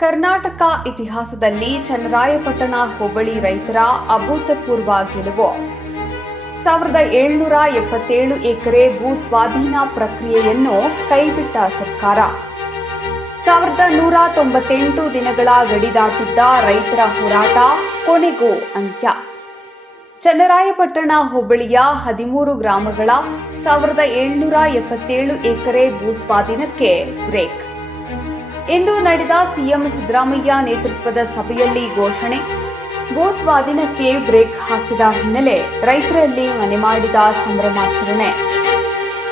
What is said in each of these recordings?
ಕರ್ನಾಟಕ ಇತಿಹಾಸದಲ್ಲಿ ಚನ್ನರಾಯಪಟ್ಟಣ ಹೋಬಳಿ ರೈತರ ಅಭೂತಪೂರ್ವ ಗೆಲುವು. ಸಾವಿರದ ಏಳ್ನೂರ ಎಪ್ಪತ್ತೇಳು ಎಕರೆ ಭೂ ಸ್ವಾಧೀನ ಪ್ರಕ್ರಿಯೆಯನ್ನು ಕೈಬಿಟ್ಟ ಸರ್ಕಾರ. ಸಾವಿರದ ನೂರ ತೊಂಬತ್ತೆಂಟು ದಿನಗಳ ಗಡಿದಾಟಿದ್ದ ರೈತರ ಹೋರಾಟ ಕೊನೆಗೂ ಅಂತ್ಯ. ಚನ್ನರಾಯಪಟ್ಟಣ ಹೋಬಳಿಯ ಹದಿಮೂರು ಗ್ರಾಮಗಳ ಸಾವಿರದ ಏಳ್ನೂರ ಎಪ್ಪತ್ತೇಳು ಎಕರೆ ಭೂ ಸ್ವಾಧೀನಕ್ಕೆ ಬ್ರೇಕ್. ಇಂದು ನಡೆದ ಸಿಎಂ ಸಿದ್ದರಾಮಯ್ಯ ನೇತೃತ್ವದ ಸಭೆಯಲ್ಲಿ ಘೋಷಣೆ. ಭೂ ಸ್ವಾಧೀನಕ್ಕೆ ಬ್ರೇಕ್ ಹಾಕಿದ ಹಿನ್ನೆಲೆ ರೈತರಲ್ಲಿ ಮನೆ ಮಾಡಿದ ಸಂಭ್ರಮಾಚರಣೆ.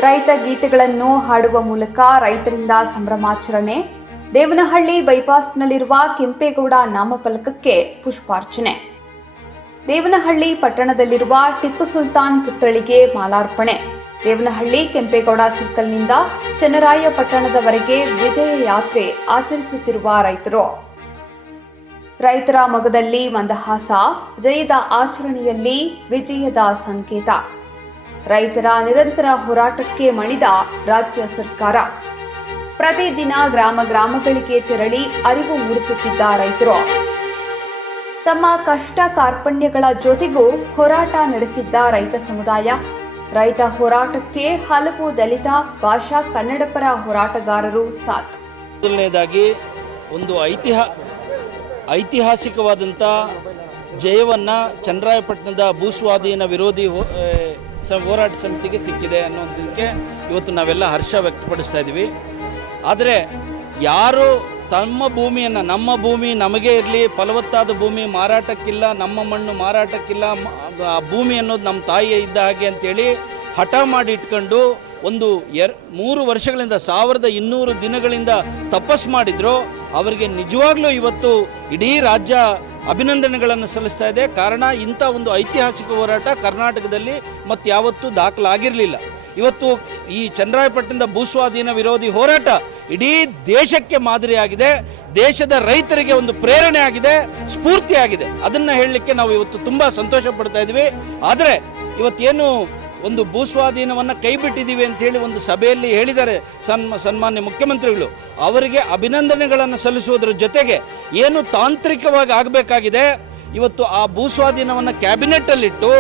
ರೈತ ಗೀತೆಗಳನ್ನು ಹಾಡುವ ಮೂಲಕ ರೈತರಿಂದ ಸಂಭ್ರಮಾಚರಣೆ. ದೇವನಹಳ್ಳಿ ಬೈಪಾಸ್ನಲ್ಲಿರುವ ಕೆಂಪೇಗೌಡ ನಾಮಫಲಕಕ್ಕೆ ಪುಷ್ಪಾರ್ಚನೆ. ದೇವನಹಳ್ಳಿ ಪಟ್ಟಣದಲ್ಲಿರುವ ಟಿಪ್ಪು ಸುಲ್ತಾನ್ ಪುತ್ಥಳಿಗೆ ಮಾಲಾರ್ಪಣೆ. ದೇವನಹಳ್ಳಿ, ಕೆಂಪೇಗೌಡ ಸರ್ಕಲ್ನಿಂದ ಚನ್ನರಾಯಪಟ್ಟಣದವರೆಗೆ ವಿಜಯ ಯಾತ್ರೆ ಆಚರಿಸುತ್ತಿರುವ ರೈತರು. ರೈತರ ಮಗದಲ್ಲಿ ಮಂದಹಾಸ, ಜಯದ ಆಚರಣೆಯಲ್ಲಿ ವಿಜಯದ ಸಂಕೇತ. ರೈತರ ನಿರಂತರ ಹೋರಾಟಕ್ಕೆ ಮಣಿದ ರಾಜ್ಯ ಸರ್ಕಾರ. ಪ್ರತಿದಿನ ಗ್ರಾಮ ಗ್ರಾಮಗಳಿಗೆ ತೆರಳಿ ಅರಿವು ಮೂಡಿಸುತ್ತಿದ್ದ ರೈತರು. ತಮ್ಮ ಕಷ್ಟ ಕಾರ್ಪಣ್ಯಗಳ ಜೊತೆಗೂ ಹೋರಾಟ ನಡೆಸಿದ್ದ ರೈತ ಸಮುದಾಯ. ರೈತ ಹೋರಾಟಕ್ಕೆ ಹಲವು ದಲಿತ, ಭಾಷಾ ಕನ್ನಡಪರ ಹೋರಾಟಗಾರರು ಸಾಥ್. ಮೊದಲನೇದಾಗಿ ಒಂದು ಐತಿಹ ಐತಿಹಾಸಿಕವಾದಂಥ ಜಯವನ್ನು ಚಂದ್ರಾಯಪಟ್ಟಣದ ಭೂಸ್ವಾಧೀನ ವಿರೋಧಿ ಹೋರಾಟ ಸಮಿತಿಗೆ ಸಿಕ್ಕಿದೆ ಅನ್ನೋದಕ್ಕೆ ಇವತ್ತು ನಾವೆಲ್ಲ ಹರ್ಷ ವ್ಯಕ್ತಪಡಿಸ್ತಾ ಇದ್ದೀವಿ ಆದರೆ ಯಾರು ತಮ್ಮ ಭೂಮಿಯನ್ನು, ನಮ್ಮ ಭೂಮಿ ನಮಗೆ ಇರಲಿ, ಫಲವತ್ತಾದ ಭೂಮಿ ಮಾರಾಟಕ್ಕಿಲ್ಲ, ನಮ್ಮ ಮಣ್ಣು ಮಾರಾಟಕ್ಕಿಲ್ಲ ಭೂಮಿ ಅನ್ನೋದು ನಮ್ಮ ತಾಯಿಯೇ ಇದ್ದ ಹಾಗೆ ಅಂತೇಳಿ ಹಠ ಮಾಡಿ ಇಟ್ಕೊಂಡು ಒಂದು ಎರ್, ಮೂರು ವರ್ಷಗಳಿಂದ, ಸಾವಿರದ ಇನ್ನೂರು ದಿನಗಳಿಂದ ತಪಸ್ ಮಾಡಿದ್ರು. ಅವರಿಗೆ ನಿಜವಾಗ್ಲೂ ಇವತ್ತು ಇಡೀ ರಾಜ್ಯ ಅಭಿನಂದನೆಗಳನ್ನು ಸಲ್ಲಿಸ್ತಾ ಇದೆ. ಕಾರಣ ಇಂಥ ಒಂದು ಐತಿಹಾಸಿಕ ಹೋರಾಟ ಕರ್ನಾಟಕದಲ್ಲಿ ಮತ್ತು ಯಾವತ್ತೂ ದಾಖಲಾಗಿರಲಿಲ್ಲ. ಇವತ್ತು ಈ ಚನ್ನರಾಯಪಟ್ಟಣದ ಭೂಸ್ವಾಧೀನ ವಿರೋಧಿ ಹೋರಾಟ ಇಡೀ ದೇಶಕ್ಕೆ ಮಾದರಿಯಾಗಿದೆ. ದೇಶದ ರೈತರಿಗೆ ಒಂದು ಪ್ರೇರಣೆ ಆಗಿದೆ ಸ್ಫೂರ್ತಿಯಾಗಿದೆ. ಅದನ್ನು ಹೇಳಲಿಕ್ಕೆ ನಾವು ಇವತ್ತು ತುಂಬ ಸಂತೋಷ ಪಡ್ತಾ ಇದ್ದೀವಿ. ಆದರೆ ಇವತ್ತೇನು ಒಂದು ಭೂಸ್ವಾಧೀನವನ್ನು ಕೈ ಬಿಟ್ಟಿದ್ದೀವಿ ಅಂತ ಹೇಳಿ ಒಂದು ಸಭೆಯಲ್ಲಿ ಹೇಳಿದ್ದಾರೆ ಸನ್ಮ, ಸನ್ಮಾನ್ಯ ಮುಖ್ಯಮಂತ್ರಿಗಳು. ಅವರಿಗೆ ಅಭಿನಂದನೆಗಳನ್ನು ಸಲ್ಲಿಸುವುದರ ಜೊತೆಗೆ ಏನು ತಾಂತ್ರಿಕವಾಗಿ ಆಗಬೇಕಾಗಿದೆ ಇವತ್ತು ಆ ಭೂಸ್ವಾಧೀನವನ್ನು ಕ್ಯಾಬಿನೆಟ್ಟಲ್ಲಿಟ್ಟು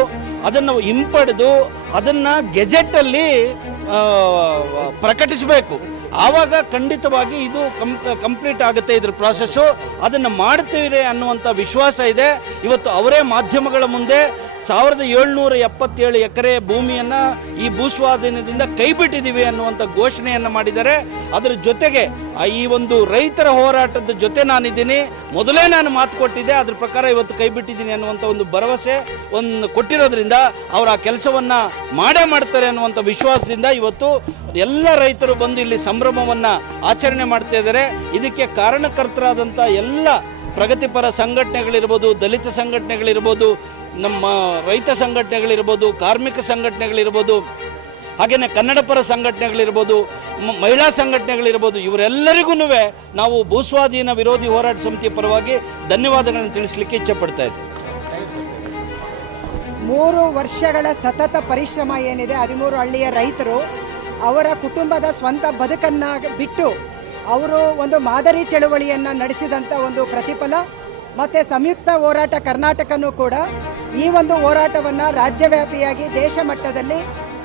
ಅದನ್ನು ಹಿಂಪಡೆದು ಅದನ್ನು ಗೆಜೆಟಲ್ಲಿ ಪ್ರಕಟಿಸಬೇಕು. ಆವಾಗ ಖಂಡಿತವಾಗಿ ಇದು ಕಂ, ಕಂಪ್ಲೀಟ್ ಆಗುತ್ತೆ ಇದ್ರ ಪ್ರಾಸೆಸ್ಸು ಅದನ್ನು ಮಾಡ್ತೀವಿ ಅನ್ನುವಂಥ ವಿಶ್ವಾಸ ಇದೆ. ಇವತ್ತು ಅವರೇ ಮಾಧ್ಯಮಗಳ ಮುಂದೆ ಸಾವಿರದ ಏಳ್ನೂರ ಎಪ್ಪತ್ತೇಳು ಎಕರೆ ಭೂಮಿಯನ್ನು ಈ ಭೂಸ್ವಾಧೀನದಿಂದ ಕೈಬಿಟ್ಟಿದ್ದೀವಿ ಅನ್ನುವಂಥ ಘೋಷಣೆಯನ್ನು ಮಾಡಿದ್ದಾರೆ. ಅದರ ಜೊತೆಗೆ ಈ ಒಂದು ರೈತರ ಹೋರಾಟದ ಜೊತೆ ನಾನಿದ್ದೀನಿ. ಮೊದಲೇ ನಾನು ಮಾತು ಕೊಟ್ಟಿದ್ದೆ. ಅದ್ರ ಪ್ರಕಾರ ಇವತ್ತು ಕೈಬಿಟ್ಟಿದ್ದೀನಿ ಅನ್ನುವಂಥ ಒಂದು ಭರವಸೆ, ಒಂದು ಕೊಟ್ಟಿರೋದ್ರಿಂದ ಅವರು ಆ ಕೆಲಸವನ್ನು ಮಾಡೇ ಮಾಡ್ತಾರೆ ಅನ್ನುವಂಥ ವಿಶ್ವಾಸದಿಂದ ಇವತ್ತು ಎಲ್ಲ ರೈತರು ಬಂದು ಇಲ್ಲಿ ಸಂಭ್ರಮವನ್ನು ಆಚರಣೆ ಮಾಡ್ತಾ ಇದ್ದಾರೆ. ಇದಕ್ಕೆ ಕಾರಣಕರ್ತರಾದಂಥ ಎಲ್ಲ ಪ್ರಗತಿಪರ ಸಂಘಟನೆಗಳಿರ್ಬೋದು, ದಲಿತ ಸಂಘಟನೆಗಳಿರ್ಬೋದು, ನಮ್ಮ ರೈತ ಸಂಘಟನೆಗಳಿರ್ಬೋದು, ಕಾರ್ಮಿಕ ಸಂಘಟನೆಗಳಿರ್ಬೋದು ಹಾಗೆಯೇ ಕನ್ನಡಪರ ಸಂಘಟನೆಗಳಿರ್ಬೋದು, ಮ- ಮಹಿಳಾ ಸಂಘಟನೆಗಳಿರ್ಬೋದು ಇವರೆಲ್ಲರಿಗೂ ನಾವು ಭೂಸ್ವಾಧೀನ ವಿರೋಧಿ ಹೋರಾಟ ಸಮಿತಿಯ ಪರವಾಗಿ ಧನ್ಯವಾದಗಳನ್ನು ತಿಳಿಸಲಿಕ್ಕೆ ಇಚ್ಛಪಡ್ತಾ ಇದ್ದೀವಿ ಮೂರು ವರ್ಷಗಳ ಸತತ ಪರಿಶ್ರಮ ಏನಿದೆ, ಹದಿಮೂರು ಹಳ್ಳಿಯ ರೈತರು ಅವರ ಕುಟುಂಬದ ಸ್ವಂತ ಬದುಕನ್ನ ಬಿಟ್ಟು ಅವರು ಒಂದು ಮಾದರಿ ಚಳುವಳಿಯನ್ನು ನಡೆಸಿದಂಥ ಒಂದು ಪ್ರತಿಫಲ, ಮತ್ತು ಸಂಯುಕ್ತ ಹೋರಾಟ ಕರ್ನಾಟಕನೂ ಕೂಡ ಈ ಒಂದು ಹೋರಾಟವನ್ನು ರಾಜ್ಯವ್ಯಾಪಿಯಾಗಿ ದೇಶ ಮಟ್ಟದಲ್ಲಿ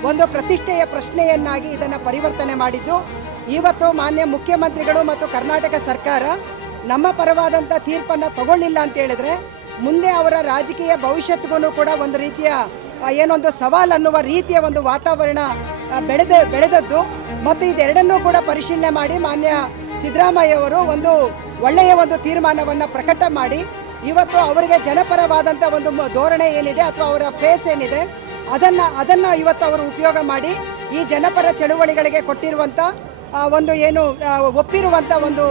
ಒಂದು ಪ್ರತಿಷ್ಠೆಯ ಪ್ರಶ್ನೆಯನ್ನಾಗಿ ಇದನ್ನು ಪರಿವರ್ತನೆ ಮಾಡಿದ್ದು, ಇವತ್ತು ಮಾನ್ಯ ಮುಖ್ಯಮಂತ್ರಿಗಳು ಮತ್ತು ಕರ್ನಾಟಕ ಸರ್ಕಾರ ನಮ್ಮ ಪರವಾದಂಥ ತೀರ್ಪನ್ನು ತಗೊಳ್ಳಿಲ್ಲ ಅಂತ ಹೇಳಿದ್ರೆ, ಮುಂದೆ ಅವರ ರಾಜಕೀಯ ಭವಿಷ್ಯತ್ಗೂ ಕೂಡ ಒಂದು ರೀತಿಯ ಏನೊಂದು ಸವಾಲು ಅನ್ನುವ ರೀತಿಯ ಒಂದು ವಾತಾವರಣ ಬೆಳೆದ, ಬೆಳೆದದ್ದು. ಮತ್ತು ಇದೆರಡನ್ನೂ ಕೂಡ ಪರಿಶೀಲನೆ ಮಾಡಿ ಮಾನ್ಯ ಸಿದ್ದರಾಮಯ್ಯ ಅವರು ಒಂದು ಒಳ್ಳೆಯ ಒಂದು ತೀರ್ಮಾನವನ್ನು ಪ್ರಕಟ ಮಾಡಿ, ಇವತ್ತು ಅವರಿಗೆ ಜನಪರವಾದಂಥ ಒಂದು ಧೋರಣೆ ಏನಿದೆ ಅಥವಾ ಅವರ ಫೇಸ್ ಏನಿದೆ ಅದನ್ನು ಅದನ್ನು ಇವತ್ತು ಅವರು ಉಪಯೋಗ ಮಾಡಿ ಈ ಜನಪರ ಚಳುವಳಿಗಳಿಗೆ ಕೊಟ್ಟಿರುವಂಥ ಒಂದು ಏನು ಒಪ್ಪಿರುವಂಥ ಒಂದು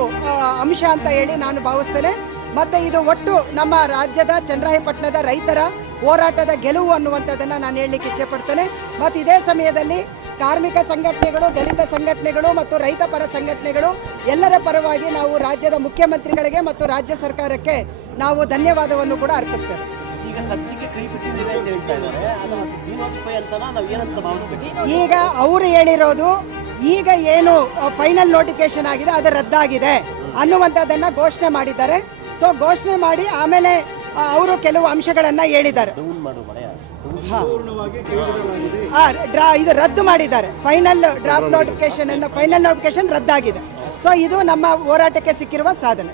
ಅಂಶ ಅಂತ ಹೇಳಿ ನಾನು ಭಾವಿಸ್ತೇನೆ. ಮತ್ತು ಇದು ಒಟ್ಟು ನಮ್ಮ ರಾಜ್ಯದ ಚನ್ನರಾಯಪಟ್ಟಣದ ರೈತರ ಹೋರಾಟದ ಗೆಲುವು ಅನ್ನುವಂಥದ್ದನ್ನು ನಾನು ಹೇಳಲಿಕ್ಕೆ ಇಚ್ಛೆಪಡ್ತೇನೆ. ಮತ್ತು ಇದೇ ಸಮಯದಲ್ಲಿ ಕಾರ್ಮಿಕ ಸಂಘಟನೆಗಳು, ದಲಿತ ಸಂಘಟನೆಗಳು ಮತ್ತು ರೈತ ಪರ ಸಂಘಟನೆಗಳು ಎಲ್ಲರ ಪರವಾಗಿ ನಾವು ರಾಜ್ಯದ ಮುಖ್ಯಮಂತ್ರಿಗಳಿಗೆ ಮತ್ತು ರಾಜ್ಯ ಸರ್ಕಾರಕ್ಕೆ ನಾವು ಧನ್ಯವಾದವನ್ನು ಕೂಡ ಅರ್ಪಿಸ್ತೇವೆ. ಈಗ ಸದ್ಯಕ್ಕೆ ಕೈ ಬಿಟ್ಟಿದ್ದೀವಿ ಅಂತ ಹೇಳ್ತಾ ಇದ್ದಾರೆ. ಅದನ್ನ ಡಿನೋಟಿಫೈ ಅಂತನಾ ನಾವು ಏನಂತ ಭಾವಿಸ್ಬೇಕು? ಈಗ ಅವರು ಹೇಳಿರೋದು ಈಗ ಏನು ಫೈನಲ್ ನೋಟಿಫಿಕೇಶನ್ ಆಗಿದೆ ಅದು ರದ್ದಾಗಿದೆ ಅನ್ನುವಂಥದ್ದನ್ನು ಘೋಷಣೆ ಮಾಡಿದ್ದಾರೆ. ಸೊ ಘೋಷಣೆ ಮಾಡಿ ಆಮೇಲೆ ಅವರು ಕೆಲವು ಅಂಶಗಳನ್ನು ಹೇಳಿದ್ದಾರೆ. ಡ್ರಾ ಇದು ರದ್ದು ಮಾಡಿದ್ದಾರೆ. ಫೈನಲ್ ಡ್ರಾಫ್ಟ್ ನೋಟಿಫಿಕೇಶನ್ ಅನ್ನು ಫೈನಲ್ ನೋಟಿಫಿಕೇಶನ್ ರದ್ದಾಗಿದೆ. ಸೊ ಇದು ನಮ್ಮ ಹೋರಾಟಕ್ಕೆ ಸಿಕ್ಕಿರುವ ಸಾಧನೆ.